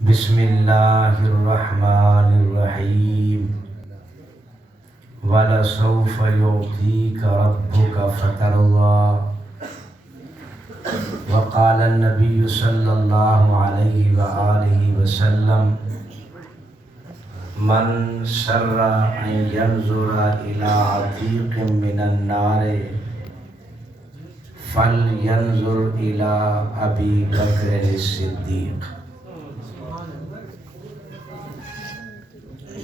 بسم اللہ الرحمن الرحیم وَلَسَوْفَ يُعْطِيكَ رَبُّكَ فَتَرْضَىٰ وقال النبی صلی اللہ علیہ وآلہ وسلم من سر ان ينظر الى عتیق من النار فلینظر الى ابی بکر الصدیق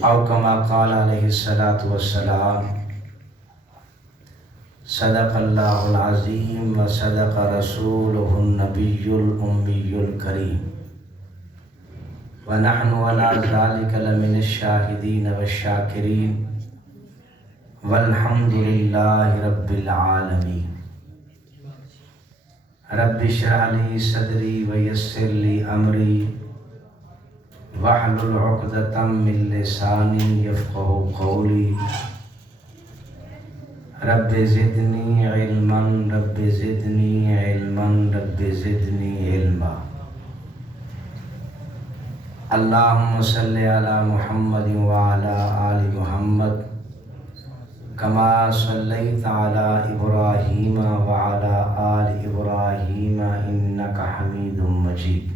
او کما قال علیہ الصلاۃ والسلام صدق اللہ العظیم و صدق رسولہ النبی الامی الکریم ونحن علی ذلک لمن الشاہدین والشاکرین والحمد للہ رب العالمین رب اشرح لی صدری ویسر لی امری واحلل عقدۃ من لسانی یفقہوا قولی رب زدنی علما رب زدنی علما رب زدنی علما اللہم صلی علی محمد وعلی آل محمد کما صلیت علی ابراہیم وعلی آل ابراہیم انک حمید مجید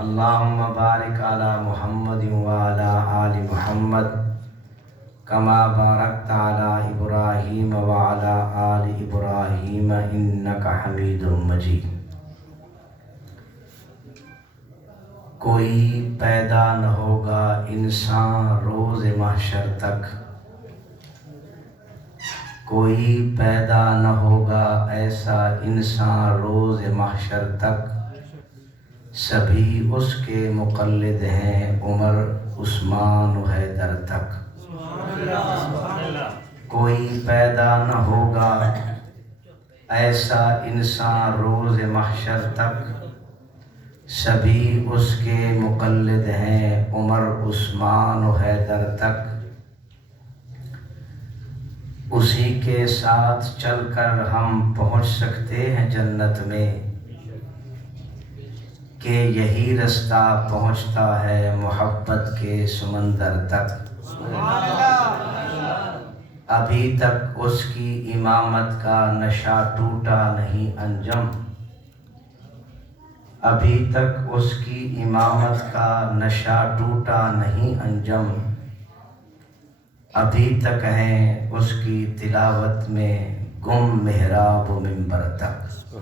اللہم بارک علی محمد وعلی آل محمد کما بارکت علی ابراہیم وعلی آل ابراہیم انک حمید مجید۔ کوئی پیدا نہ ہوگا انسان روز محشر تک، کوئی پیدا نہ ہوگا ایسا انسان روز محشر تک، سبھی اس کے مقلد ہیں عمر عثمان و حیدر تک۔ کوئی پیدا نہ ہوگا ایسا انسان روز محشر تک، سبھی اس کے مقلد ہیں عمر عثمان و حیدر تک۔ اسی کے ساتھ چل کر ہم پہنچ سکتے ہیں جنت میں، کہ یہی رستہ پہنچتا ہے محبت کے سمندر تک۔ ابھی تک اس کی امامت کا نشہ ٹوٹا نہیں انجم، ابھی تک اس کی امامت کا نشہ ٹوٹا نہیں انجم، ابھی تک ہیں اس کی تلاوت میں گم محراب و منبر تک۔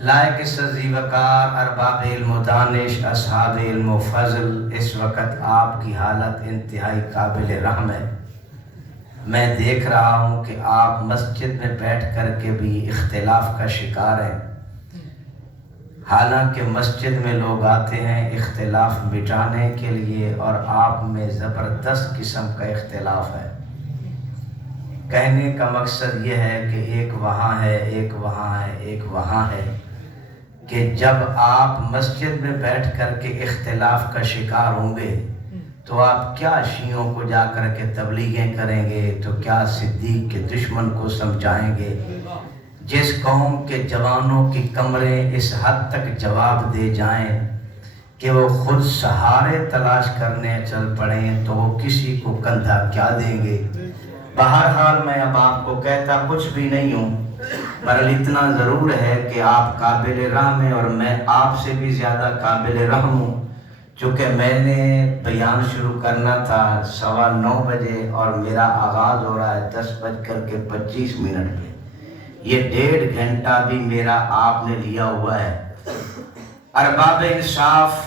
لائق سزی وقار ارباب علم و دانش اصحاب علم و فضل، اس وقت آپ کی حالت انتہائی قابل رحم ہے۔ میں دیکھ رہا ہوں کہ آپ مسجد میں بیٹھ کر کے بھی اختلاف کا شکار ہیں، حالانکہ مسجد میں لوگ آتے ہیں اختلاف مٹانے کے لیے، اور آپ میں زبردست قسم کا اختلاف ہے۔ کہنے کا مقصد یہ ہے کہ ایک وہاں ہے، ایک وہاں ہے، ایک وہاں ہے، کہ جب آپ مسجد میں بیٹھ کر کے اختلاف کا شکار ہوں گے تو آپ کیا شیعوں کو جا کر کے تبلیغیں کریں گے، تو کیا صدیق کے دشمن کو سمجھائیں گے۔ جس قوم کے جوانوں کی کمریں اس حد تک جواب دے جائیں کہ وہ خود سہارے تلاش کرنے چل پڑیں، تو وہ کسی کو کندھا کیا دیں گے۔ بہرحال میں اب آپ کو کہتا کچھ بھی نہیں ہوں، مگر اتنا ضرور ہے کہ آپ قابل رحم ہیں، اور میں آپ سے بھی زیادہ قابل رحم ہوں، چونکہ میں نے بیان شروع کرنا تھا 9:15 بجے اور میرا آغاز ہو رہا ہے 10:25 پہ۔ یہ 1.5 گھنٹہ بھی میرا آپ نے لیا ہوا ہے۔ ارباب انصاف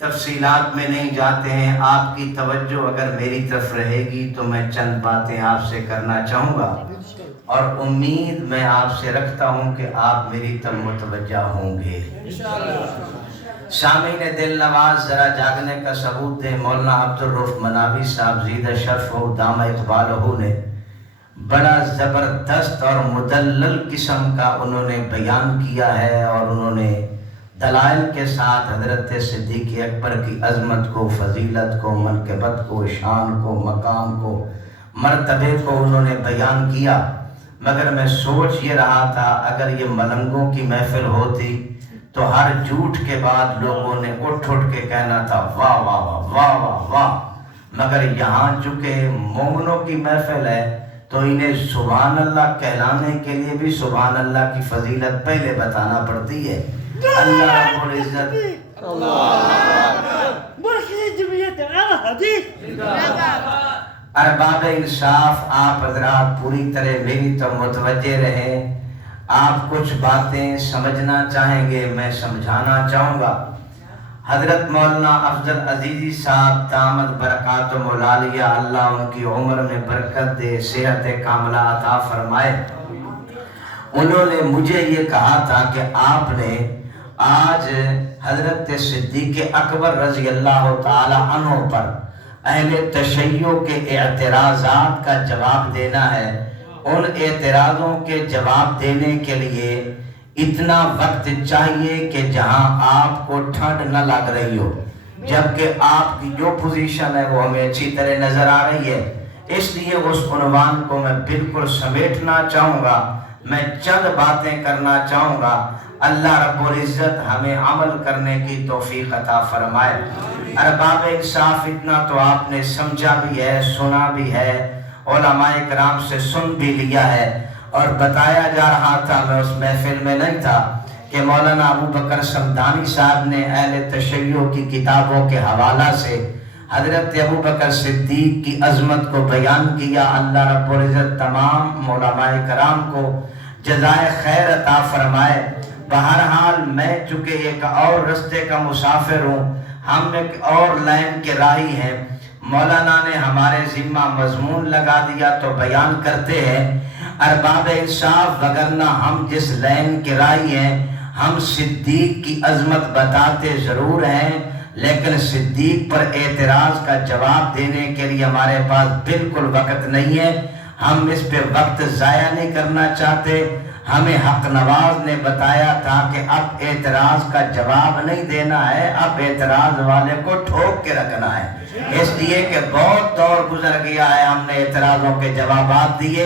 تفصیلات میں نہیں جاتے ہیں، آپ کی توجہ اگر میری طرف رہے گی تو میں چند باتیں آپ سے کرنا چاہوں گا، اور امید میں آپ سے رکھتا ہوں کہ آپ میری طرف متوجہ ہوں گے۔ سامعین دل نواز ذرا جاگنے کا ثبوت دیں۔ مولانا عبدالرؤف مناوی صاحب زیدہ شرف و دامہ اقبالہ نے بڑا زبردست اور مدلل قسم کا انہوں نے بیان کیا ہے، اور انہوں نے دلائل کے ساتھ حضرت صدیق اکبر کی عظمت کو، فضیلت کو، منقبت کو، شان کو، مقام کو، مرتبے کو انہوں نے بیان کیا۔ مگر میں سوچ یہ رہا تھا اگر یہ ملنگوں کی محفل ہوتی تو ہر جھوٹ کے بعد لوگوں نے اٹھ کے کہنا تھا واہ واہ واہ واہ واہ واہ، مگر یہاں چونکہ مومنوں کی محفل ہے تو انہیں سبحان اللہ کہلانے کے لیے بھی سبحان اللہ کی فضیلت پہلے بتانا پڑتی ہے۔ اللہ رب العزت ارباب انصاف، آپ حضرات پوری طرح میری تو متوجہ رہیں۔ آپ کچھ باتیں سمجھنا چاہیں گے، میں سمجھانا چاہوں گا۔ حضرت مولانا افضل عزیزی صاحب دامت برکاتہم العالیہ، اللہ ان کی عمر میں برکت دے، صحت کاملہ عطا فرمائے، انہوں نے مجھے یہ کہا تھا کہ آپ نے آج حضرت صدیق اکبر رضی اللہ تعالی عنہ پر اہل تشیع کے اعتراضات کا جواب دینا ہے۔ ان اعتراضوں کے جواب دینے کے لیے اتنا وقت چاہیے کہ جہاں آپ کو ٹھنڈ نہ لگ رہی ہو، جبکہ آپ کی جو پوزیشن ہے وہ ہمیں اچھی طرح نظر آ رہی ہے۔ اس لیے اس عنوان کو میں بالکل سمیٹنا چاہوں گا، میں چند باتیں کرنا چاہوں گا۔ اللہ رب العزت ہمیں عمل کرنے کی توفیق عطا فرمائے۔ ارباب انصاف، اتنا تو آپ نے سمجھا بھی ہے، سنا بھی ہے، علماء کرام سے سن بھی لیا ہے، اور بتایا جا رہا تھا، میں اس محفل میں نہیں تھا، کہ مولانا ابو بکر صمدانی صاحب نے اہل تشیع کی کتابوں کے حوالہ سے حضرت ابو بکر صدیق کی عظمت کو بیان کیا۔ اللہ رب العزت تمام علماء کرام کو جزائے خیر عطا فرمائے۔ بہرحال میں چونکہ ایک اور رستے کا مسافر ہوں، ہم ایک اور لائن کے راہی ہیں، مولانا نے ہمارے ذمہ مضمون لگا دیا تو بیان کرتے ہیں۔ ارباب انصاف، وگرنہ ہم جس لائن کے راہی ہیں، ہم صدیق کی عظمت بتاتے ضرور ہیں، لیکن صدیق پر اعتراض کا جواب دینے کے لیے ہمارے پاس بالکل وقت نہیں ہے۔ ہم اس پہ وقت ضائع نہیں کرنا چاہتے۔ ہمیں حق نواز نے بتایا تھا کہ اب اعتراض کا جواب نہیں دینا ہے، اب اعتراض والے کو ٹھوک کے رکھنا ہے، اس لیے کہ بہت دور گزر گیا ہے، ہم نے اعتراضوں کے جوابات دیے۔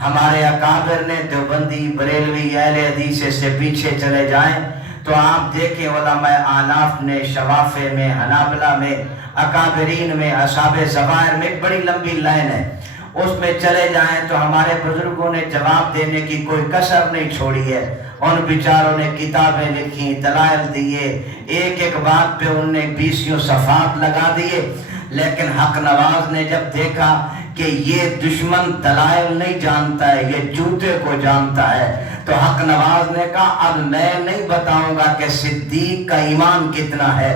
ہمارے اکابر نے دیوبندی، بریلوی، اہل حدیث سے پیچھے چلے جائیں تو آپ دیکھیں علماء آلاف نے شوافے میں، حنابلہ میں، اکابرین میں، اصحاب ظواہر میں ایک بڑی لمبی لائن ہے، اس میں چلے جائیں تو ہمارے بزرگوں نے جواب دینے کی کوئی کسر نہیں چھوڑی ہے۔ ان بیچاروں نے کتابیں لکھی، دلائل دیے، ایک ایک بات پہ ان نے 20 صفحات لگا دیے، لیکن حق نواز نے جب دیکھا کہ یہ دشمن دلائل نہیں جانتا ہے، یہ جوتے کو جانتا ہے، تو حق نواز نے کہا اب میں نہیں بتاؤں گا کہ صدیق کا ایمان کتنا ہے،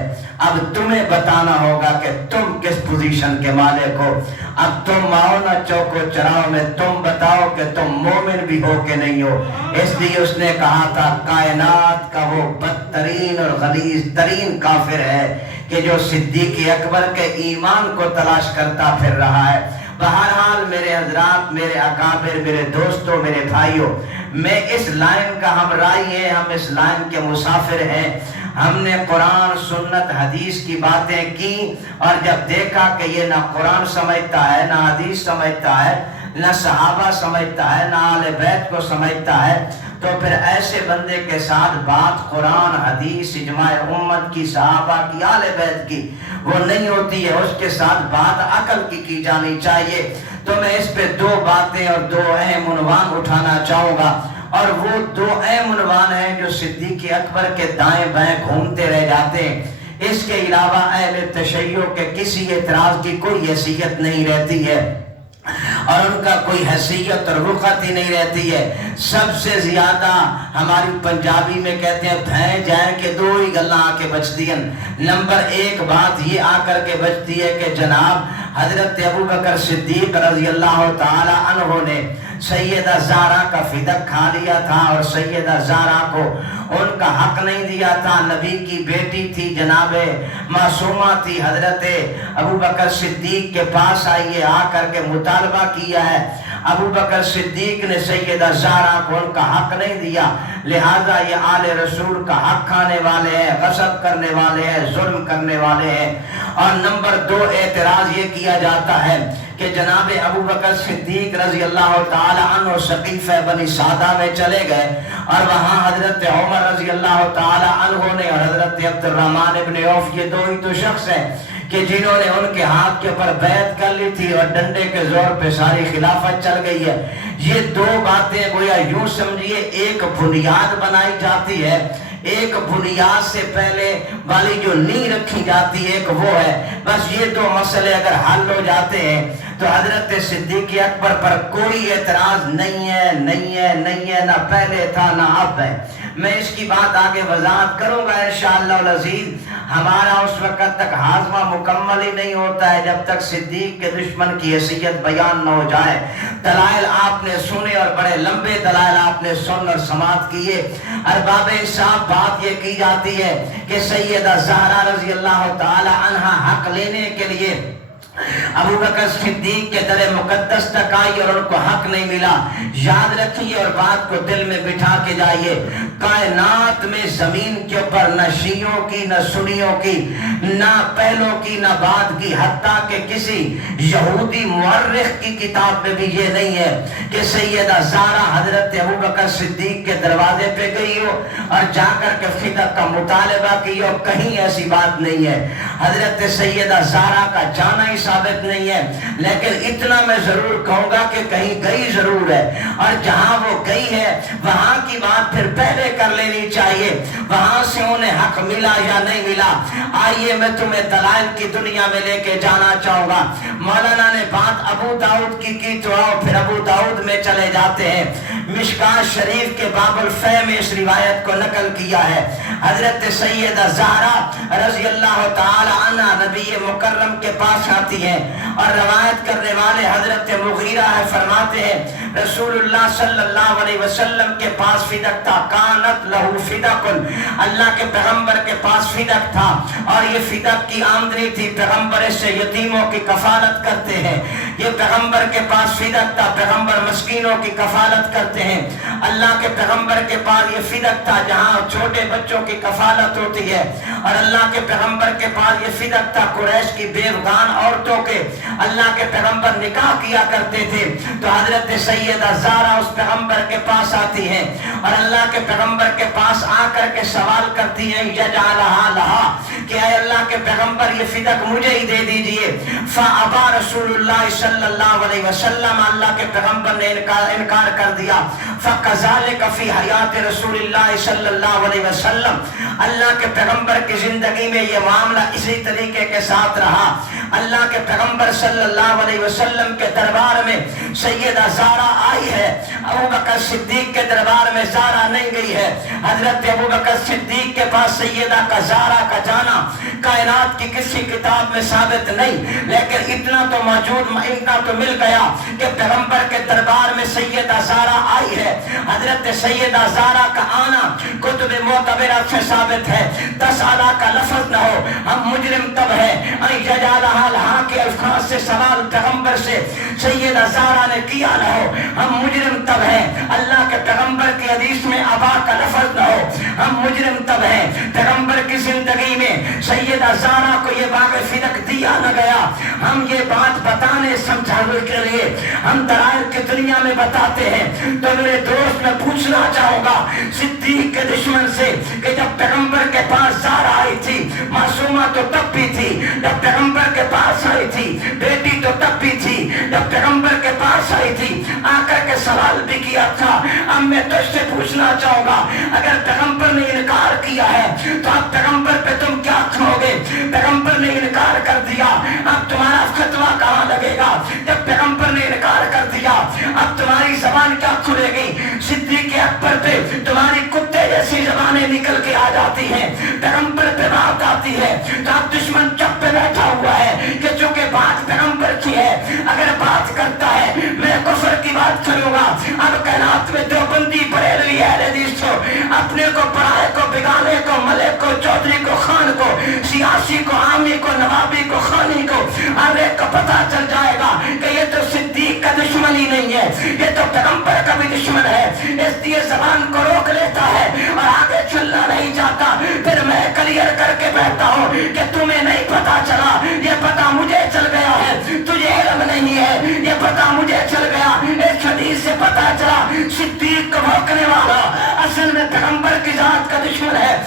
اب تمہیں بتانا ہوگا کہ تم کس پوزیشن کے مالک ہو۔ اب تم آؤ نا چوک و چراؤ میں، تم بتاؤ کہ تم مومن بھی ہو کہ نہیں ہو۔ اس لیے اس نے کہا تھا کائنات کا وہ بدترین اور غلیظ ترین کافر ہے کہ جو صدیق اکبر کے ایمان کو تلاش کرتا پھر رہا ہے۔ بہرحال میرے حضرات، میرے اکابر، میرے دوستوں، میرے بھائیوں، میں اس لائن کا ہم رائی ہیں، ہم اس لائن کے مسافر ہیں۔ ہم نے قرآن، سنت، حدیث کی باتیں کی، اور جب دیکھا کہ یہ نہ قرآن سمجھتا ہے، نہ حدیث سمجھتا ہے، نہ صحابہ سمجھتا ہے، نہ اہل بیت کو سمجھتا ہے، تو پھر ایسے بندے کے ساتھ بات قرآن، حدیث، اجماع امت کی، صحابہ کی، اہل بیت کی وہ نہیں ہوتی ہے، اس کے ساتھ بات عقل کی جانی چاہیے۔ تو میں اس پہ 2 باتیں اور 2 اہم عنوان اٹھانا چاہوں گا، اور وہ 2 اہم عنوان ہیں جو صدیق اکبر کے دائیں بائیں گھومتے رہ جاتے ہیں۔ اس کے علاوہ اہل تشیع کے کسی اعتراض کی کوئی حیثیت نہیں رہتی ہے، اور ان کا کوئی حیثیت اور رخت ہی نہیں رہتی ہے۔ سب سے زیادہ ہماری پنجابی میں کہتے ہیں بھین جائیں کہ 2 ہی گلاں آ کے بچتی ہیں۔ نمبر 1 بات یہ آ کر کے بچتی ہے کہ جناب حضرت ابو بکر صدیق رضی اللہ تعالی عنہ نے سیدہ زہرا کا فدق کھا لیا تھا، اور سیدہ زہرا کو ان کا حق نہیں دیا تھا۔ نبی کی بیٹی تھی، جناب معصومہ تھی، حضرت ابو بکر صدیق کے پاس آئیے، آ کر کے مطالبہ کیا ہے۔ ابو بکر صدیق نے سیدہ زہرا کو ان کا حق نہیں دیا، لہذا یہ آل رسول کا حق کھانے والے ہیں، غصب کرنے والے ہیں، ظلم کرنے والے ہیں۔ اور نمبر 2 اعتراض یہ کیا جاتا ہے کہ جناب ابو بکر صدیق رضی اللہ تعالی عنہ سقیفہ بنی سعدہ میں چلے گئے اور وہاں حضرت عمر رضی اللہ تعالی عنہ نے اور حضرت عبد الرحمن ابن عوف یہ دو ہی تو شخص ہیں کہ جنہوں نے ان کے ہاتھ کے اوپر بیعت کر لی تھی اور ڈنڈے کے زور پہ ساری خلافت چل گئی ہے. یہ دو باتیں گویا یوں سمجھیے ایک بنیاد بنائی جاتی ہے, ایک بنیاد سے پہلے والی جو نیند رکھی جاتی ہے ایک وہ ہے. بس یہ دو مسئلے اگر حل ہو جاتے ہیں تو حضرت صدیق اکبر پر کوئی اعتراض نہیں ہے, نہیں ہے, نہیں ہے, نہ پہلے تھا نہ اب ہے. میں اس کی بات آگے وضاحت کروں گا انشاءاللہ العزیز. ہمارا اس وقت تک ہاضمہ مکمل ہی نہیں ہوتا ہے جب تک صدیق کے دشمن کی حیثیت بیان نہ ہو جائے. دلائل آپ نے سنے اور بڑے لمبے دلائل آپ نے سن اور سماعت کیے. ارباب انصاف بات یہ کی جاتی ہے کہ سیدہ زہرا رضی اللہ تعالی عنہا حق لینے کے لیے ابو بکر صدیق کے در مقدس تک آئی اور ان کو حق نہیں ملا. یاد رکھیے اور بات کو دل میں بٹھا کے جائیے, کائنات میں زمین کے اوپر نہ شیعوں کی نہ سنیوں کی نہ پہلوں کی نہ بعد کی, حتیٰ کہ کسی یہودی مورخ کی کتاب میں بھی یہ نہیں ہے کہ سیدہ زہرا حضرت ابو بکر صدیق کے دروازے پہ گئی ہو اور جا کر کے فدق کا مطالبہ کی ہو. کہیں ایسی بات نہیں ہے. حضرت سیدہ زہرا کا جانا ہی ثابت نہیں ہے, لیکن اتنا میں ضرور کہوں گا کہ کہیں گئی ضرور ہے, اور جہاں وہ گئی ہے وہاں کی بات پھر پہلے کر لینی چاہیے, وہاں سے انہیں حق ملا یا نہیں ملا. آئیے میں تمہیں دلائل کی دنیا میں لے کے جانا چاہوں گا. مولانا نے بات ابو داؤد کی تو آؤ پھر ابو داؤد میں چلے جاتے ہیں. مشکات شریف کے باب الفہ میں اس روایت کو نقل کیا ہے. حضرت سیدہ زہرا رضی اللہ تعالی عنہ نبی مکرم کے پاس آتی ہے اور روایت کرنے والے حضرت مغیرہ ہے, فرماتے ہیں رسول اللہ صلی اللہ علیہ وسلم کے پاس فدق تھا. کانت لہو فدقن, اللہ کے پیغمبر کے پاس فدق تھا اور یہ فدق کی آمدنی تھی. پیغمبر اس سے یتیموں کی کفالت کرتے ہیں. یہ پیغمبر کے پاس فدق تھا, پیغمبر مسکینوں کی کفالت کرتے ہیں. اللہ کے پیغمبر کے پاس یہ فدق تھا جہاں چھوٹے بچوں کی کفالت ہوتی ہے, اور اللہ کے پیغمبر کے پاس یہ فدق تھا قریش کی بیوگان عورتوں کے. اللہ کے پیغمبر نکاح کیا کرتے تھے. تو حضرت سیدہ زہرا اس پیغمبر کے پاس آتی ہیں اور اللہ کے پیغمبر کے پاس آ کر کے سوال کرتی ہیں یجعلہا لہا, کہ اے اللہ کے پیغمبر یہ فدق مجھے ہی دے دیجئے. فابا رسول اللہ صلی اللہ علیہ وسلم, اللہ کے پیغمبر نے انکار کر دیا. فکذالک فی حیات رسول اللہ صلی اللہ علیہ وسلم, اللہ کے پیغمبر کی زندگی میں یہ معاملہ اسی طریقے کے ساتھ رہا. اللہ کے پیغمبر صلی اللہ علیہ وسلم کے دربار میں سیدہ زہرا آئی ہے, ابو بکر صدیق کے دربار میں زہرا نہیں گئی ہے. حضرت ابو بکر صدیق کے پاس سیدہ کا زہرا کا جانا کائنات کی کسی کتاب میں ثابت نہیں, لیکن اتنا تو موجود, اتنا تو مل گیا کہ پیغمبر کے دربار میں سیدہ زہرا آئی ہے. حضرت سیدہ زہرا کا آنا کتب معتبرہ سے ثابت ہے. 10 اعلیٰ کا لفظ نہ ہو, ہم مجرم تب ہے یجعلہا لہا کے الفاظ سے سوال پیغمبر سے سیدہ زہرا نے کیا نہ ہو, ہم مجرم تب ہیں. اللہ کے پیغمبر کی حدیث میں ابا کا لفظ نہ ہو, ہم مجرم تب ہیں. پیغمبر کی زندگی میں سیدہ زہرا کو یہ باغ فدق دیا نہ گیا. ہم یہ بات بتانے سمجھانے کے لیے ہم دلائل کی دنیا میں بتاتے ہیں. تو میرے دوست میں پوچھنا چاہوں گا صدیق کے دشمن سے کہ جب پیغمبر کے پاس زہرا آئی تھی, معصومہ تو تب بھی تھی جب پیغمبر کے پاس آئی تھی, بیٹی تو تب بھی تھی جب پیغمبر کے پاس آئی تھی, آ کر کے سوال بھی کیا تھا. اب میں تجھ سے پوچھنا چاہوں گا اگر پیغمبر نے انکار کیا ہے تو اب پیغمبر پہ تم کیا کھو گے؟ پیغمبر نے انکار کر دیا, اب تمہارا فتویٰ کہاں لگے گا؟ جب پیغمبر نے انکار کر دیا اب تمہاری زبان کیا کھلے گی؟ صدیق اکبر پہ تمہاری کتے جیسی زبانیں نکل کے آ جاتی ہیں, پیغمبر پہ بات آتی ہے تو اب دشمن چپ پہ بیٹھا ہوا ہے کہ چونکہ بات پیغمبر کی ہے, اگر بات کرتا ہے میں کفر کی بات کروں گا. اب کائنات میں دیوبندی بریلوی اہل حدیث کو, اپنے کو پرائے کو, بگانے کو, ملک کو, چودھری کو, خان کو, سیاسی کو, عامی کو, نوابی کو, خانی کو, ہر ایک کو پتہ چل جائے گا کہ یہ تو صدیق کا دشمن ہی نہیں ہے, یہ تو پیغمبر کا بھی دشمن ہے. اس لیے زبان کو روک لیتا ہے اور آگے چلنا نہیں چاہتا. پھر میں کلیئر کر کے بیٹھتا ہوں کہ تمہیں نہیں پتا چلا, یہ پتا مجھے چل گیا ہے, تجھے علم نہیں ہے.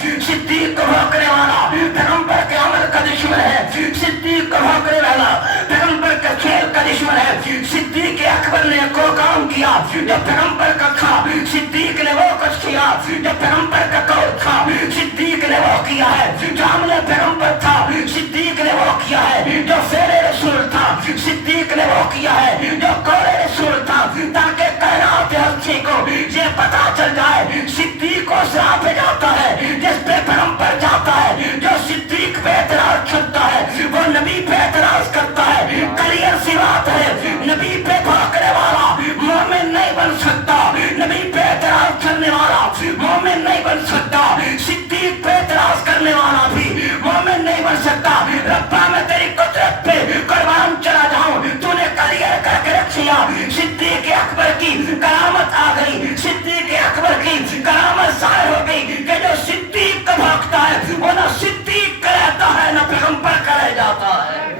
صدیق کو بھونکنے والا پیغمبر کے عمل کا دشمن ہے، صدیق کو بھونکنے والا پیغمبر کے کھیل کا دشمن ہے۔ صدیق اکبر نے کو کام کیا جو پیغمبر کا تھا، صدیق نے وہ کچھ کیا جو پیغمبر کا قول تھا، صدیق نے وہ کیا ہے جو عمل پیغمبر تھا، صدیق نے وہ کیا ہے جو فعل رسول تھا، صدیق نے وہ کیا ہے جو قول رسول تھا، تاکہ کائنات ہستی کو یہ پتا چل جائے صدیق کو سراہ پہ جاتا ہے جس پہ پیغمبر جاتا ہے، جو صدیق پہ اعتراض کرتا ہے وہ نبی پہ اعتراض کرتا ہے۔ کلیئر سی بات ہے، نبی پہ بھونکنے والا مومن نہیں بن سکتا، نبی پہ اعتراض کرنے والا مومن نہیں بن سکتا، صدیق پہ اعتراض کرنے والا بھی مومن نہیں بن سکتا۔ ربا میں تیری قدرت پہ قربان چلا جاؤں، تو نے کلیئر کر کے رکھ دیا۔ صدیق اکبر کی کرامت آ گئی، صدیق اکبر کی کرامت ظاہر ہو گئی کہ جو صدیق کا بھاگتا ہے وہ نہ صدیق کا رہتا ہے نہ پیغمبر کا رہ جاتا ہے۔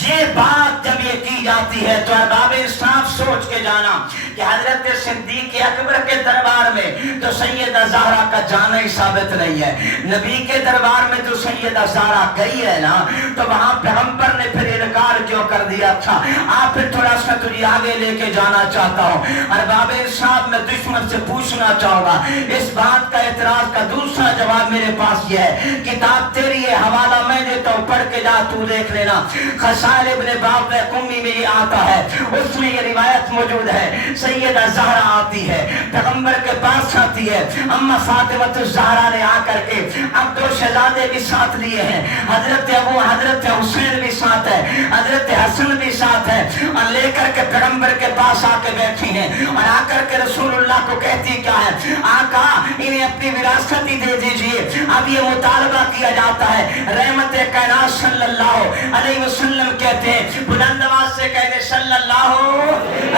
یہ بات جب یہ کی جاتی ہے تو احباب انصاف سوچ کے جانا کہ حضرت صدیق اکبر کے دربار میں تو سیدہ زہرا کا جانا ہی ثابت نہیں ہے، نبی کے دربار میں تو سیدہ زہرا گئی ہے نا، تو وہاں پیغمبر نے پھر انکار کیوں کر دیا تھا؟ آپ پھر تھوڑا سا تجھے آگے لے کے جانا چاہتا ہوں۔ احباب انصاف میں دشمن سے پوچھنا چاہوں گا، اس بات کا اعتراض کا دوسرا جواب میرے پاس یہ ہے، کتاب تیری ہے، حوالہ میں دیتا ہوں، پڑھ کے جا تو دیکھ لینا۔ خصائل ابن باب قمی میں یہ آتا ہے، اس میں یہ روایت موجود ہے، سیدہ زہرا آتی ہے، پیغمبر کے پاس آتی ہے، اما فاطمہ الزہرا نے آ کر کے اب دو شہزادے بھی ساتھ لیے ہیں، حضرت ابو حضرت حسین بھی ساتھ ہے، حضرت حسن بھی ساتھ ہے، اور لے کر کے پیغمبر کے پاس آ کے بیٹھی ہیں، اور آ کر کے رسول اللہ کو کہتی کیا ہے؟ آقا انہیں اپنی وراثت ہی دے دیجئے۔ اب یہ مطالبہ کیا جاتا ہے، رحمت کائنات صلی اللہ علیہ وسلم کہتے ہیں، بلند آواز سے کہتے صلی اللہ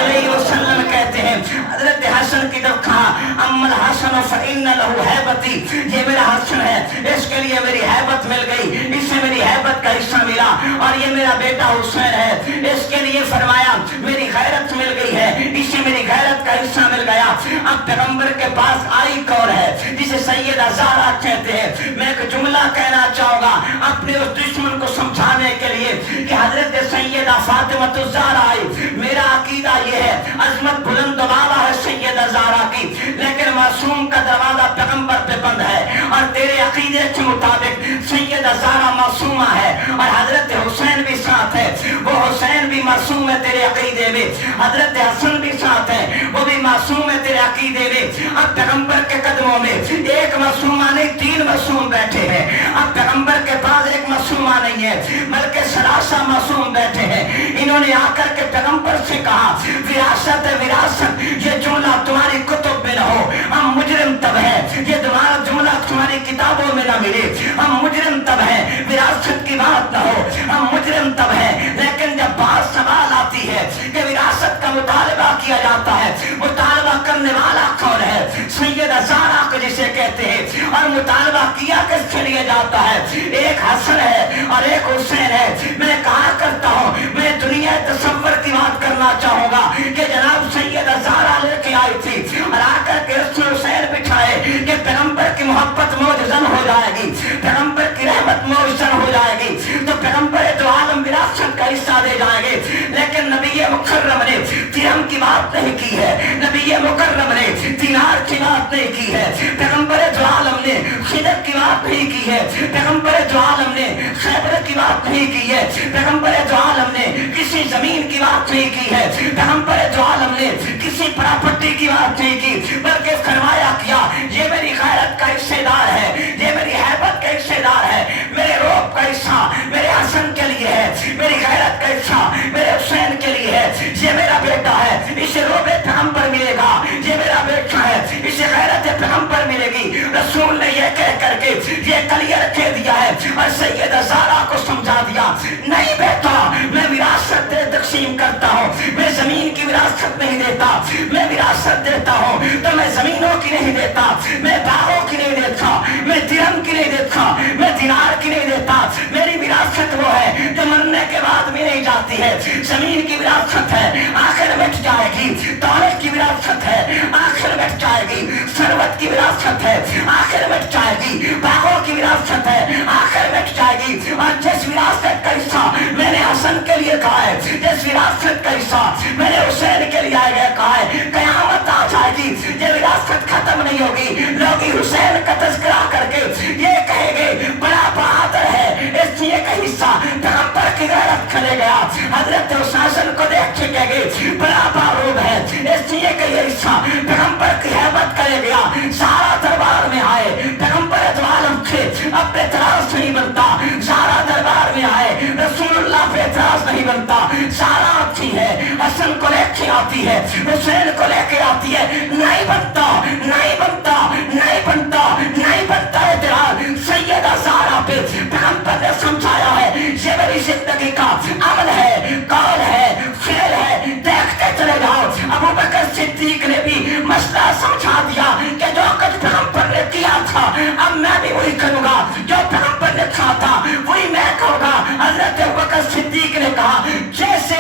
علیہ وسلم کہتے ہیں، حضرت حسن کی طرف کہا اما الحسن فإن له هیبتی، یہ میرا حسن ہے، اس کے لیے میری ہیبت مل گئی، اس سے میری ہیبت کا حصہ ملا، اور یہ میرا بیٹا حسین ہے، اس کے لیے فرمایا میری غیرت مل گئی ہے، اس سے میری غیرت کا حصہ مل گیا۔ اب پیغمبر کے پاس آئی کون ہے؟ جسے سیدہ زہرا کہتے ہیں۔ میں ایک جملہ کہنا چاہوں گا اپنے اس دشمن کو سمجھانے کے لیے کہ حضرت سیدہ فاطمہ الزہرا آئی، میرا عقیدہ یہ ہے عظمت بلند و بالا ہے سیدہ زہرا کی، لیکن معصوم کا دروازہ پیغمبر پہ بند ہے، اور تیرے عقیدے کے مطابق سیدہ زہرا معصومہ ہے، اور حضرت حسین بھی ساتھ ہے، وہ حسین بھی معصوم ہے تیرے عقیدے میں، حضرت حسن بھی ساتھ ہے، وہ بھی معصوم ہے تیرے عقیدے میں۔ اب پیغمبر کے قدموں میں ایک معصومہ نہیں، تین معصوم بیٹھے ہیں۔ اب پیغمبر کے پاس ایک معصومہ نہیں ہے بلکہ سلاسہ معصوم بیٹھے ہیں۔ انہوں نے آ کر کے پیغمبر سے کہا وراثت وراثت، یہ جملہ تمہاری کتب میں نہ ہو، ہم مجرم تب ہے، یہ تمہارا جملہ تمہاری کتابوں میں نہ ملے، ہم مجرم تب ہے، وراثت کی بات نہ ہو، ہم مجرم تب ہے۔ لیکن جب بات سوال آتی ہے کہ وراثت کا مطالبہ کیا جاتا ہے، مطالبہ کرنے والا کون ہے؟ سیدہ زہرا کو جسے کہتے ہیں، اور مطالبہ کیا کس کے لیے جاتا ہے؟ ایک حسن ہے اور ایک حسین ہے۔ میں کہا کرتا ہوں، میں دنیا تصور کی بات کرنا چاہوں گا کہ جناب سیدہ زہرا لے کے آئی تھی، اور آ کر کے اس نے حسین بٹھائے کہ پیغمبر کی محبت موجزن ہو جائے گی، پیغمبر کی رحمت موجزن ہو جائے گی، تو پیغمبر دو عالم وراثت کا حصہ دے جائیں گے۔ لیکن نبی مکرم نے درہم کی بات نہیں کی ہے، نبی مکرم نے دینار کی بات نہیں کی ہے، پیغمبر دو عالم نے خدر کی بات نہیں کی ہے، پیغمبر دو عالم نے خیبر کی بات نہیں کی ہے، پیغمبر دو عالم نے کسی زمین کی بات نہیں کی ہے، پیغمبر دو عالم نے کسی پراپرٹی کی بات نہیں کی، بلکہ فرمایا کیا یہ میری غیرت کا حصہ دار ہے، یہ میری ہیبت کا حصہ دار ہے، میرے روب کا حصہ میرے حسن کے لیے ہے، میری غیرت کا حصہ میرے حسین کے لیے ہے، یہ میرا بیٹا ہے، اسے روب پیغمبر ملے گا، یہ میرا بیٹا ہے، اسے غیرت پیغمبر ملے گی۔ رسول نے یہ کہہ کر کے یہ کلیئر کہہ دیا ہے، اور سیدہ زہرا کو سمجھا دیا نہیں بیٹا، میں وراثت تیرے تقسیم تقسیم کرتا ہوں، میں زمین کی وراثت نہیں دیتا، میں وراثت دیتا ہوں تو میں زمینوں کی نہیں دیتا، میں باغوں کی نہیں دیتا، میں درہم کی نہیں دیتا، میں دینار کی نہیں دیتا۔ میری وراثت وہ ہے جو مرنے کے بعد بھی نہیں جاتی ہے۔ زمین کی وراثت ہے، آخر مٹ جائے گی، دولت کی وراثت ہے، آخر مٹ جائے گی، ثروت کی وراثت ہے، آخر مٹ جائے گی، باغوں کی وراثت ہے، آخر مٹ جائے گی۔ اور جس وراثت کا حصہ میں نے حسن کے لیے کہا ہے، جس وراثت کا حصہ میں نے حسین کے لیے کہا ہے، قیامت آ جائے گی، یہ وراثت ختم نہیں ہوگی۔ لوگ حسین کا تذکرہ کر کے یہ کہیں گے بڑا بہادر ہے، اس لیے کا حصہ پیغمبر کی غیرت کھلے گیا۔ حضرت حسین کو دیکھ کے کہے گے بڑا بارود ہے، اس لیے کہ یہ حصہ پیغمبر کی حیبت کرے گیا۔ سارا دربار میں آئے، پیغمبر ادوالم تھے، اب اعتراض نہیں بنتا۔ سارا دربار میں آئے، رسول اللہ پہ اعتراض نہیں بنتا۔ سارا آتی ہے، حسن کو لے کے آتی ہے، حسین کو لے کے آتی ہے، نہیں بنتا، نہیں بنتا، نہیں بنتا، نہیں بنتا اعتراض۔ سیدہ زہرا پہ پیغمبر نے سمجھایا ہے یہ میری زندگی کا عمل ہے، قول ہے، فعل ہے، دیکھتے چلے جاؤ۔ ابو بکر صدیق نے بھی مسئلہ سمجھا دیا کہ جو کچھ پیغمبر نے کیا تھا اب میں بھی وہی کروں گا، جو پیغمبر نے کہا تھا وہی میں کروں گا۔ حضرت ابو بکر صدیق نے کہا جیسے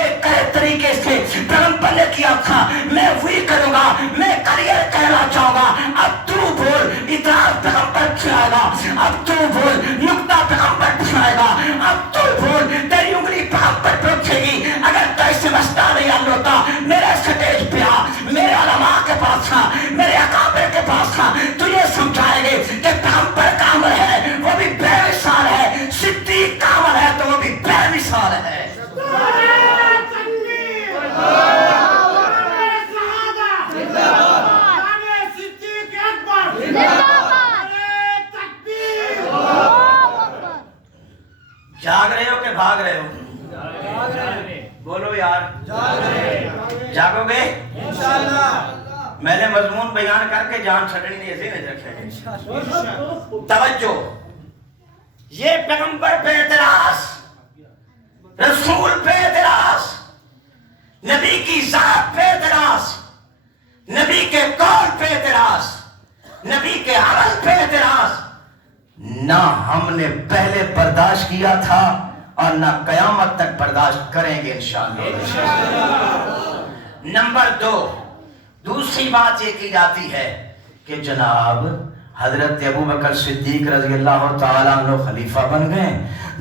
طریقے سے پیغمبر نے کیا تھا میں وہی کروں گا، میں کریئر کہنا چاہوں گا۔ اب تو بول اطاعت پیغمبر کھلائے گا، اب تو بول نقطہ پیغمبر کھلائے گا، اب تو بول تیری انگلی پیغمبر پہ اٹھے گی۔ اگر تو اسے مسئلہ نہیں حل ہوتا میرے سٹیج پہ آ، میرے علماء کے پاس آ، میرے اکابر کے پاس آ، تو یہ سمجھائے گے کہ پیغمبر کا عمل ہے وہ بھی بے مثال ہے، صدیق کا عمل ہے تو وہ بھی بے مثال ہے۔ جاگ رہے ہو کہ بھاگ رہے ہو؟ بولو یار، جاگو گے؟ میں نے مضمون بیان کر کے جان چھڑنی نہیں ایسے نہیں رکھے گے۔ توجہ، یہ پیغمبر پہ اعتراض، رسول پہ اعتراض، نبی کی ذات پہ اعتراض، نبی کے قول پہ اعتراض، نبی کے عمل پہ اعتراض نہ ہم نے پہلے برداشت کیا تھا اور نہ قیامت تک برداشت کریں گے انشاءاللہ۔ نمبر 2، دوسری بات یہ کی جاتی ہے کہ جناب حضرت ابو بکر صدیق رضی اللہ تعالیٰ عنہ خلیفہ بن گئے،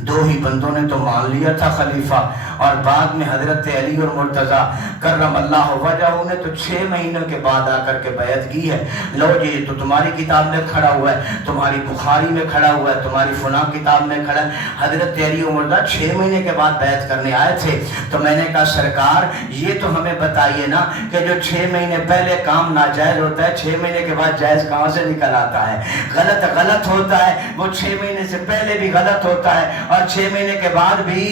2 ہی بندوں نے تو مان لیا تھا خلیفہ، اور بعد میں حضرت علی اور مرتضیٰ کرم اللہ وجہہ نے تو 6 مہینوں کے بعد آ کر کے بیعت کی ہے۔ لو یہ تو تمہاری کتاب میں کھڑا ہوا ہے، تمہاری بخاری میں کھڑا ہوا ہے، تمہاری فلاں کتاب میں کھڑا ہے۔ حضرت علی اور مرتضیٰ 6 مہینے کے بعد بیعت کرنے آئے تھے، تو میں نے کہا سرکار یہ تو ہمیں بتائیے نا کہ جو 6 مہینے پہلے کام ناجائز ہوتا ہے 6 مہینے کے بعد جائز کہاں سے نکل آتا ہے؟ غلط ہوتا ہے، وہ 6 مہینے سے پہلے بھی غلط ہوتا ہے اور 6 مہینے کے بعد بھی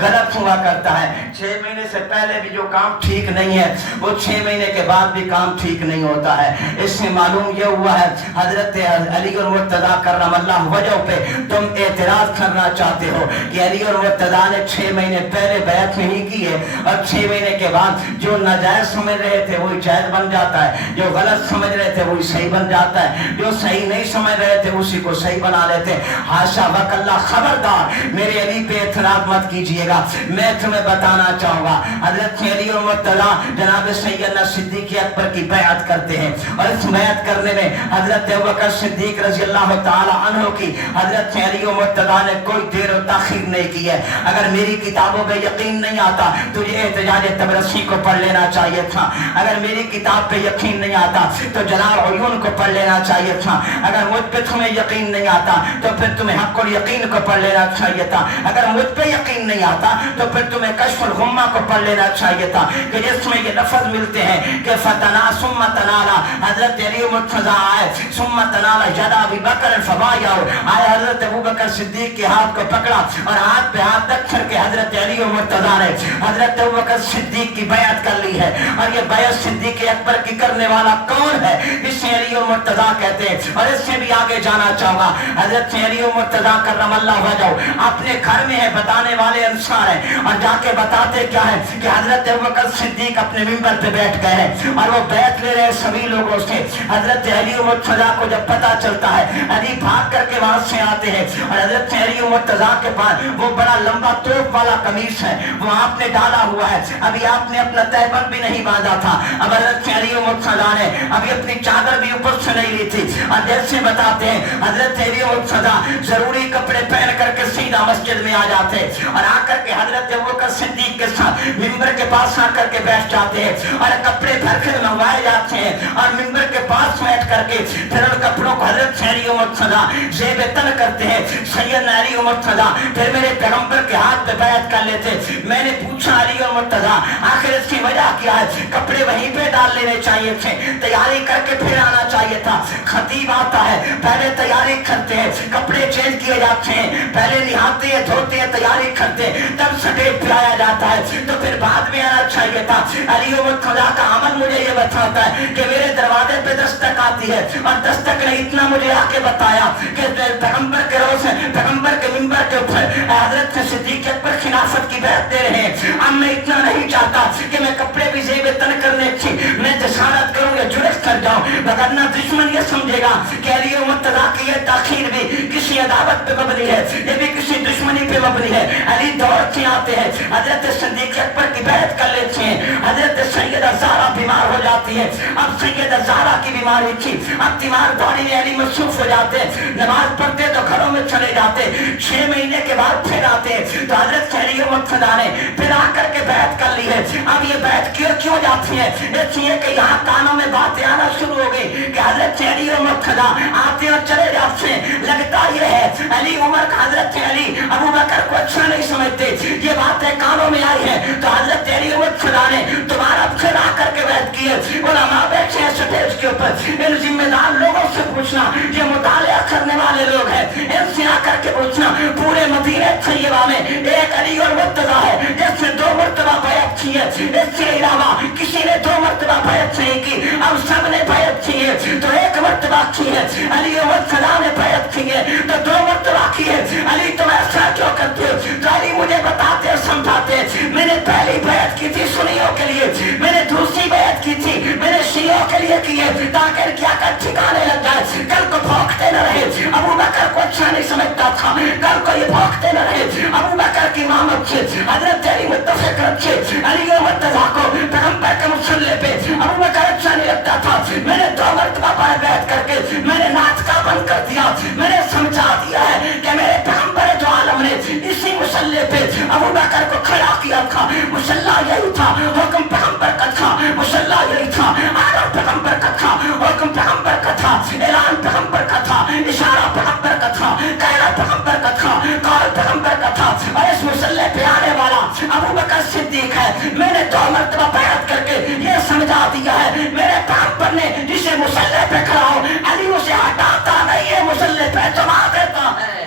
غلط ہوا کرتا ہے۔ 6 مہینے سے پہلے بھی جو کام ٹھیک نہیں ہے وہ 6 مہینے کے بعد بھی کام ٹھیک نہیں ہوتا ہے۔ اس سے معلوم یہ ہوا ہے حضرت علی اور مرتضیٰ کرم اللہ وجہ پہ تم اعتراض کرنا چاہتے ہو کہ علی اور مرتضیٰ نے 6 مہینے پہلے بیعت نہیں کی ہے اور 6 مہینے کے بعد جو ناجائز سمجھ رہے تھے وہی جائز بن جاتا ہے، جو غلط سمجھ رہے تھے وہی صحیح بن جاتا ہے، جو صحیح نہیں سمجھ رہے تھے اسی کو صحیح بنا لیتے۔ حاشا وکلا، خبردار میرے علی پہ اعتراض مت کیجئے گا۔ میں تمہیں بتانا چاہوں گا حضرت علی اور مرتضیٰ جناب سیدنا صدیق اکبر کی بیعت کرتے ہیں، اور اس بیعت کرنے میں حضرت ابوبکر صدیق رضی اللہ تعالی عنہ کی حضرت علی اور مرتضیٰ نے کوئی دیر و تاخیر نہیں کی ہے۔ اگر میری کتابوں پہ یقین نہیں آتا تو یہ احتجاج طبرسی کو پڑھ لینا چاہیے تھا، اگر میری کتاب پہ یقین نہیں آتا تو جلال عیون کو پڑھ لینا چاہیے تھا، اگر مجھ پہ تمہیں یقین نہیں آتا تو پھر تمہیں حق الیقین کو پڑھ لینا چاہیے تھا، اگر مجھ پہ یقین نہیں آتا تو پھر تمہیں کشف الغمہ کو پڑھ لینا چاہیے تھا کہ جس میں یہ لفظ ملتے ہیں کہ فتنا ثم تنالا، حضرت علی مرتضیٰ آئے ثم تنالا ید ابی بکر فبایعہ، آئے حضرت ابوبکر صدیق کے ہاتھ کو پکڑا اور ہاتھ پہ ہاتھ رکھ کر کے حضرت علی مرتضیٰ نے حضرت ابوبکر صدیق کی بیعت کر لی ہے۔ اور یہ بیعت صدیق اکبر کی کرنے والا کون ہے؟ اس سے علی مرتضیٰ کہتے ہیں۔ اور اس سے بھی آگے جانا چاہوں گا، حضرت علی مرتضیٰ کرم اللہ وجہہ اپنے گھر میں ہے، بتانے والے انصار رخسار ہے اور جا کے بتاتے کیا ہے کہ حضرت ابوبکر صدیق اپنے منبر پہ بیٹھ گئے ہیں اور وہ بیعت لے رہے ہیں سبھی لوگوں سے. حضرت علی مرتضیٰ کو جب پتا چلتا ہے علی بھاگ کر کے وہاں سے آتے ہیں اور حضرت علی مرتضیٰ کے پاس وہ بڑا لمبا توپ والا قمیص ہے وہ آپ نے ڈالا ہوا ہے, ابھی آپ نے اپنا تہبند بھی نہیں باندھا تھا, اب حضرت علی مرتضیٰ نے ابھی اپنی چادر بھی اوپر سے نہیں لی تھی اور جیسے بتاتے ہیں حضرت علی مرتضیٰ ضروری کپڑے پہن کر کے سیدھا مسجد میں آ جاتے اور آ کر کے حضرت ابوبکر صدیق کے ساتھ منبر کے پاس آ کر کے بیٹھ جاتے ہیں اور کپڑے بھر کے منگوائے جاتے ہیں اور منبر کے پاس بیٹھ کر کے پھر ان کپڑوں کو حضرت علی مرتضیٰ زیب تن کرتے ہیں. سیدنا علی مرتضیٰ پھر میرے پیغمبر کے ہاتھ پہ بیعت کر لیتے. میں نے پوچھا علی مرتضیٰ آخر اس کی وجہ کیا ہے؟ کپڑے وہیں پہ ڈال لینے چاہیے تھے, تیاری کر کے پھر آنا چاہیے تھا. خطیب آتا ہے پہلے تیاری کرتے ہیں, کپڑے چینج کیے جاتے ہیں, پہلے نہاتے ہیں دھوتے ہیں تیاری کرتے ہیں, تب سٹیج پہ آیا جاتا ہے, تو پھر بعد میں آنا چاہیے تھا. علی مرتضیٰ کا عمل مجھے یہ بتاتا ہے کہ میرے دروازے پہ دستک آتی ہے اور دستک نے اتنا مجھے آ کے بتایا کہ پیغمبر کے روز پیغمبر کے منبر کے اوپر حضرت صدیق اکبر خلافت کی بیعت دے رہے ہیں. اب میں اتنا نہیں چاہتا کہ میں کپڑے بھی زیب تن کرنے کی میں جسارت کروں یا جرأت کر جاؤں, وگرنہ دشمن یہ سمجھے گا کہ علی مرتضیٰ کی یہ تاخیر بھی کسی عداوت پہ مبنی ہے, یہ بھی کسی دشمنی پہ مبنی ہے. علی دوڑ کے آتے ہیں حضرت صدیق اکبر کی بیعت کر لیتے ہیں. حضرت سیدہ زہرا بیمار ہو جاتی ہے. اب سیدہ زہرا کی بیماری تھی, اب تیمار داری میں علی مصروف ہو جاتے, نماز پڑھتے تو گھروں میں چلے جاتے. 6 مہینے کے بعد پھر آتے تو حضرت علی مرتضیٰ نے پھر آ کر کے بیعت کر لی ہے. اب یہ بیعت کیوں جاتی ہے؟ اس لیے کہ یہاں کانوں میں باتیں آنا شروع ہو گئی کہ حضرت علی مرتضیٰ آتے اور چلے جاتے ہیں. لگتا یہ ہے علی عمر کا حضرت علی ابوبکر کو اچھا نہیں سمجھتے, یہ باتیں کانوں میں آئی ہے تو حضرت علی مرتضیٰ نے دوبارہ پھر آ کر کے بیعت کی ہے. علماء بیٹھے ہیں سٹیج کے اوپر, ان ذمہ دار لوگوں سے پوچھنا, یہ مطالعہ کرنے والے لوگ ہیں, ان سے آ کر کے پوچھنا پورے مدینہ طیبہ میں ایک علی اور مرتضیٰ ہے جس نے 2 مرتبہ بیعت کی ہے, اس سے علاوہ کسی نے 2 مرتبہ بیعت نہیں کی. اب سب نے بیعت کی ہے تو 1 مرتبہ کی ہے, علی اور مرتضیٰ نے بیعت کی ہے تو 2 مرتبہ کی ہے. علی تم ایسا کیوں کرتے ہو؟ تو علی مجھے بتاتے سمجھاتے, میں نے پہلی بیعت کی تھی سنیوں کے لیے, میں نے دوسری بیعت کی تھی میں نے شیعوں کے لیے کی ہے تاکہ کیا کر ٹھکانے لگ جائے, کل کو بھونکتے نہ رہے. ابوبکر کو اچھا نہیں سمجھتا تھا, کل کو یہ بھونکتے نہ رہے. ابوبکر کی امامت سے حضرت علی متفق رکھے, علی اور مرتضیٰ کو پیغمبر کے مصلی پہ ابوبکر اچھا نہیں لگتا تھا. میں نے 2 مرتبہ بیعت کر کے میں نے ناطقہ بند کر دیا, میں نے سمجھا دیا ہے کہ میرے پیغمبر جو عالم نے اسی مصلی پہ ابوبکر کو کھڑا کیا تھا. مصلی یہی تھا, حکم پیغمبر کا تھا, مصلی یہی تھا, آرام پیغمبر کا تھا, حکم پیغمبر کا تھا, اعلان پیغمبر کا تھا, اشارہ پیغمبر کا تھا, کہنا پیغمبر کا تھا, قول پیغمبر کا تھا. اور اس مصلی پہ آنے والا ابوبکر صدیق ہے. میں نے 2 مرتبہ بیعت کر کے یہ سمجھا دیا ہے میرے پیغمبر نے جسے مصلی پہ کھڑا ہو علی اسے ہٹاتا نہیں ہے, مصلی پہ جما دیتا ہے.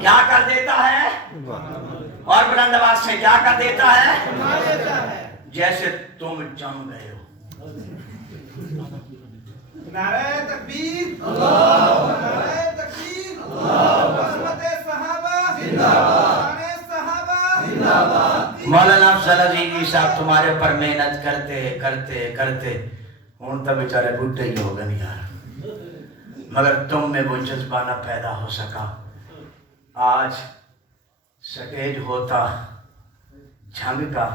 کیا کر دیتا ہے؟ اور بلند آواز سے کیا کر دیتا ہے؟ جیسے تم جم گئے ہو. نعرہ تکبیر, نعرہ تکبیر, عظمت صحابہ زندہ باد, صحابہ زندہ باد. مولانا افضل عزیزی صاحب تمہارے اوپر محنت کرتے کرتے کرتے ہوں تو بیچارے بڈھے ہی ہو گئے یار, مگر تم میں وہ جذبہ نہ پیدا ہو سکا. آج سٹیج ہوتا جھنگ کا,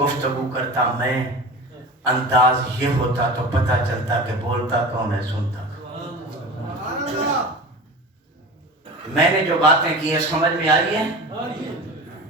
گفتگو کرتا میں, انداز یہ ہوتا تو پتہ چلتا کہ بولتا کون ہے سنتا. میں نے جو باتیں کی ہیں سمجھ میں آئی ہے؟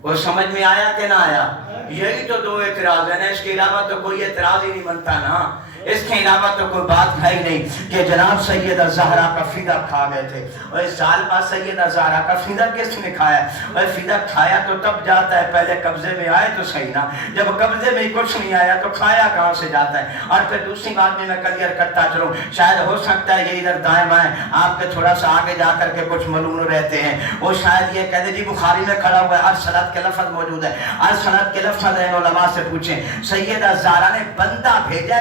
وہ سمجھ میں آیا کہ نہ آیا؟ یہی تو 2 اعتراض ہے نا, اس کے علاوہ تو کوئی اعتراض ہی نہیں بنتا نا. اس کے علاوہ تو کوئی بات ہے ہی نہیں کہ جناب سیدہ زہرا کا فدا کھا گئے تھے. اور اس ظالمہ سیدہ زہرا کا فدا کس نے کھایا؟ اور فدا کھایا تو تب جاتا ہے, پہلے قبضے میں آئے تو صحیح نا, جب قبضے میں کچھ نہیں آیا تو کھایا کہاں سے جاتا ہے؟ اور پھر دوسری بات میں کلیئر کرتا چلوں, شاید ہو سکتا ہے یہ ادھر دائیں بائیں آپ کے تھوڑا سا آگے جا کر کے کچھ معلوم رہتے ہیں, وہ شاید یہ کہتے جی بخاری میں کھڑا ہوا ہے, ارسلت کے لفظ موجود ہے, ارسلت کے لفظ علماء سے پوچھیں. سیدہ زہرا نے بندہ بھیجا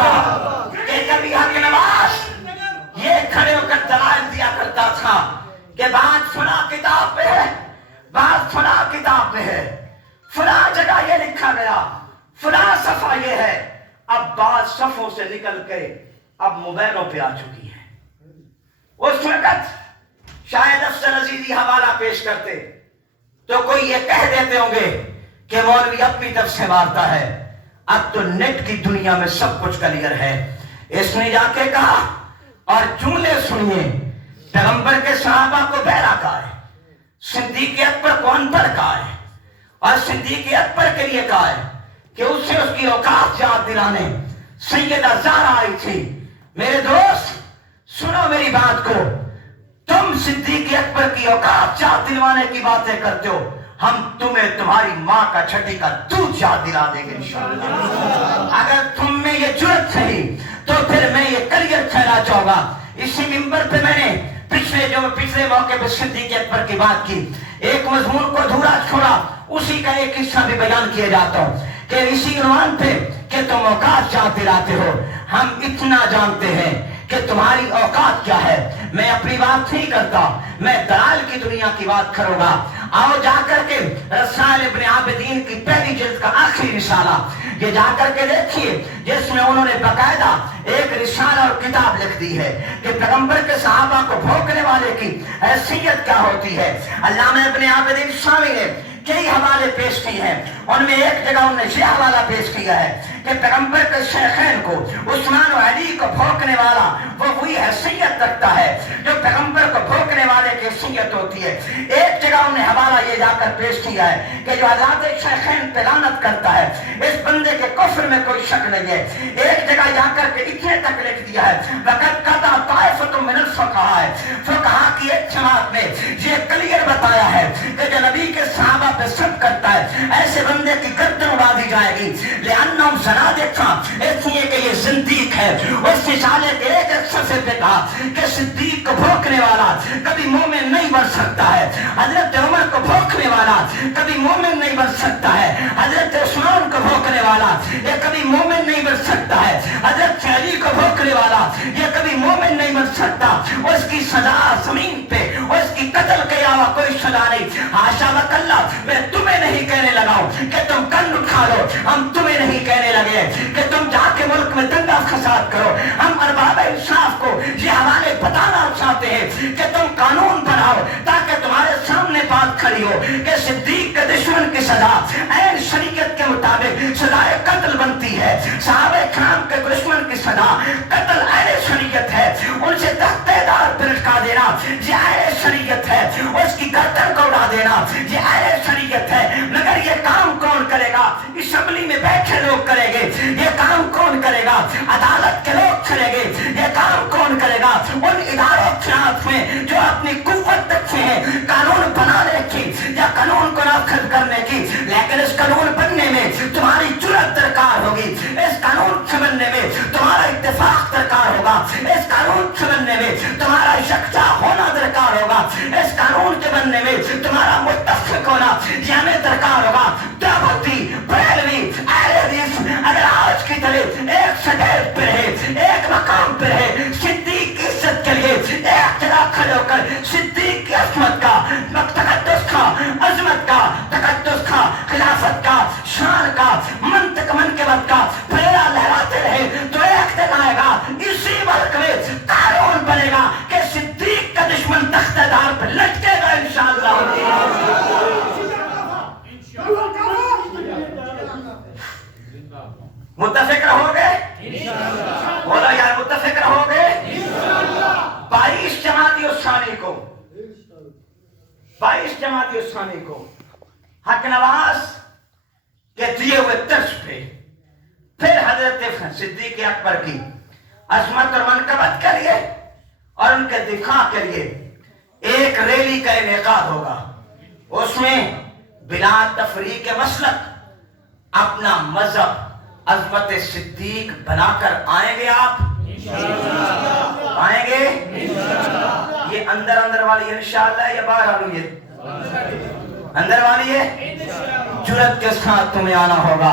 تھا کہ کبھی حق نواز یہ کھڑے ہو کر دلائل دیا کرتا تھا کہ بات فلاں کتاب میں ہے، بات فلاں کتاب میں ہے، فلاں جگہ یہ لکھا گیا، فلاں صفحہ یہ ہے۔ اب بات صفوں سے نکل کے اب موبائلوں پہ آ چکی ہے۔ اس وقت شاید افسر عزیزی حوالہ پیش کرتے تو کوئی یہ کہہ دیتے ہوں گے کہ مولوی اپنی طرف سے مارتا ہے۔ اب تو نیٹ کی دنیا میں سب کچھ کلیئر ہے۔ اس نے جا کے کہا اور جملے سنیے، پیغمبر کے صحابہ کو بہرا کہا ہے، صدیق اکبر کو ان پڑھ کہا ہے، اور صدیق اکبر کے لیے کہا ہے کہ اس سے اس کی اوقات یاد دلانے سیدہ زہرا آئی تھی۔ میرے دوست سنو میری بات کو، تم صدیق اکبر کی اوقات یاد دلوانے کی باتیں کرتے ہو، ہم تمہیں تمہاری ماں کا چھٹی کا دودھ یاد دلا دیں گے انشاءاللہ۔ اگر تم میں یہ جرأت نہیں تو پھر میں یہ کلیئر کہنا چاہوں گا۔ اسی منبر پہ میں نے پچھلے موقع پہ صدیق اکبر کی بات کی، ایک مضمون کو دھورا چھوڑا، اسی کا ایک حصہ بھی بیان کیا جاتا ہوں کہ اسی عنوان پہ کہ تم اوقات یاد دلاتے ہو۔ ہم اتنا جانتے ہیں کہ تمہاری اوقات کیا ہے۔ میں اپنی بات نہیں کرتا، میں دلائل کی دنیا کی بات کروں گا۔ آؤ جا کر کے رسائل ابن عابدین کی پہلی جلد کا آخری رسالہ یہ جا کر کے دیکھیے، جس میں انہوں نے باقاعدہ ایک رسالہ اور کتاب لکھ دی ہے کہ پیغمبر کے صحابہ کو بھونکنے والے کی حیثیت کیا ہوتی ہے۔ علامہ ابن عابدین شامی نے کئی حوالے پیش کی ہیں، ان میں ایک جگہ انہوں نے یہ حوالہ پیش کیا ہے کہ پیغمبر کے شیخین کو، عثمان و علی کو بھونکنے والا وہ وہی حیثیت رکھتا ہے جو پیغمبر کو بھونکنے والے کی حیثیت ہوتی ہے۔ ایک جگہ انہوں نے حوالہ یہ جا کر پیش کیا ہے کہ جو حضرات شیخین پہ لعنت کرتا ہے اس بندے کے کفر میں کوئی شک نہیں ہے۔ ایک جگہ جا کر کے اتنے تک لکھ دیا ہے وَقَدْ قَطَعَ طَائِفَةٌ مِنَ الْفُقَهَاءِ، فقہا کی ایک جماعت نے یہ کلیئر بتایا ہے کہ جو نبی کے صحابہ پہ سب کرتا ہے ایسے بندے کی گردن اڑا دی جائے گی، لِأَنَّهُمْ زَنَادِقَةٌ، اس لیے کہ یہ زندیق ہے۔ اس رسالے کے ایک صفحے پہ کہا کہ صدیق کو بھونکنے والا کبھی مومن نہیں بن سکتا ہے، حضرت عمر کو بھونکنے والا کبھی مومن نہیں بن سکتا ہے، حضرت عثمان کو بھونکنے والا یہ کبھی مومن نہیں بن سکتا ہے، حضرت علی کو بھونکنے والا یہ کبھی مومن نہیں بن سکتا۔ اس کی سزا زمین پہ، اس کی قتل کے علاوہ کوئی سزا نہیں۔ حاشا وکلا، میں تمہیں نہیں کہنے لگا ہوں کہ تم کن اٹھا لو، ہم تمہیں نہیں کہنے لگے کہ تم جا کے ملک میں دنگا فساد کرو۔ ہم ارباب انصاف کو یہ حوالے بتانا چاہتے ہیں کہ تم قانون بناؤ تاکہ تمہارے سامنے بات کھڑی ہو کہ صدیق کے دشمن کی سزا عین شریعت کے مطابق سزائے قتل بنتی ہے، صحابہ کرام کے دشمن کی سزا قتل عین شریعت ہے، ان سے تختہ دار پہ لٹکا دینا یہ عین شریعت ہے، اس کی گردن کو اڑا دینا یہ عین شریعت ہے۔ مگر یہ کام کون کرے گا؟ اسمبلی میں بیٹھے لوگ کریں گے۔ یہ کام کون کرے گا؟ عدالت کے لوگ کریں گے۔ یہ کام کون کرے گا؟ ان اداروں کے ہاتھ میں جو اپنی قوت رکھے ہیں قانون بنانے کی یا قانون کو نافذ کرنے کی، لیکن اس قانون بننے میں تمہاری جرأت درکار ہوگی، اس قانون سے بننے میں تمہارا اتفاق درکار ہوگا، اس قانون سے بننے میں تمہارا یکجا ہونا درکار ہوگا، اس قانون کے بننے میں تمہارا متفق ہونا یہ ہمیں درکار ہوگا۔ دیوبندی، بریلوی، اہل حدیث اگر آج کی طرح ایک سٹیج پہ رہے، ایک مقام پہ رہے، صدیق کی عزت کے لیے ایک جگہ کھڑے ہو کر صدیق کی عظمت کا، تقدس کا، عظمت کا، تقدس کا، خلافت کا، شان کا، منطق منقبت کا پھیلا لہراتے رہے تو ایک دن آئے گا اسی ملک میں قانون بنے گا کہ صدیق کا دشمن تختہ دار پہ لٹکے گا انشاءاللہ۔ متفق رہو گے؟ بولا یار متفق رہو گے؟ 22 جمادی الثانی کو حق نواز کے دیے ہوئے طرز پہ پھر حضرت صدیق اکبر کی عظمت اور منقبت کے لیے اور ان کے دفاع کے لیے ایک ریلی کا انعقاد ہوگا۔ اس میں بلا تفریق مسلک اپنا مذہب عظمت صدیق بنا کر آئیں گے۔ آپ آئیں گے؟ یہ اندر والی انشاءاللہ ہے یا باہر والی ہے؟ اندر والی ہے؟ جرأت کے ساتھ تمہیں آنا ہوگا۔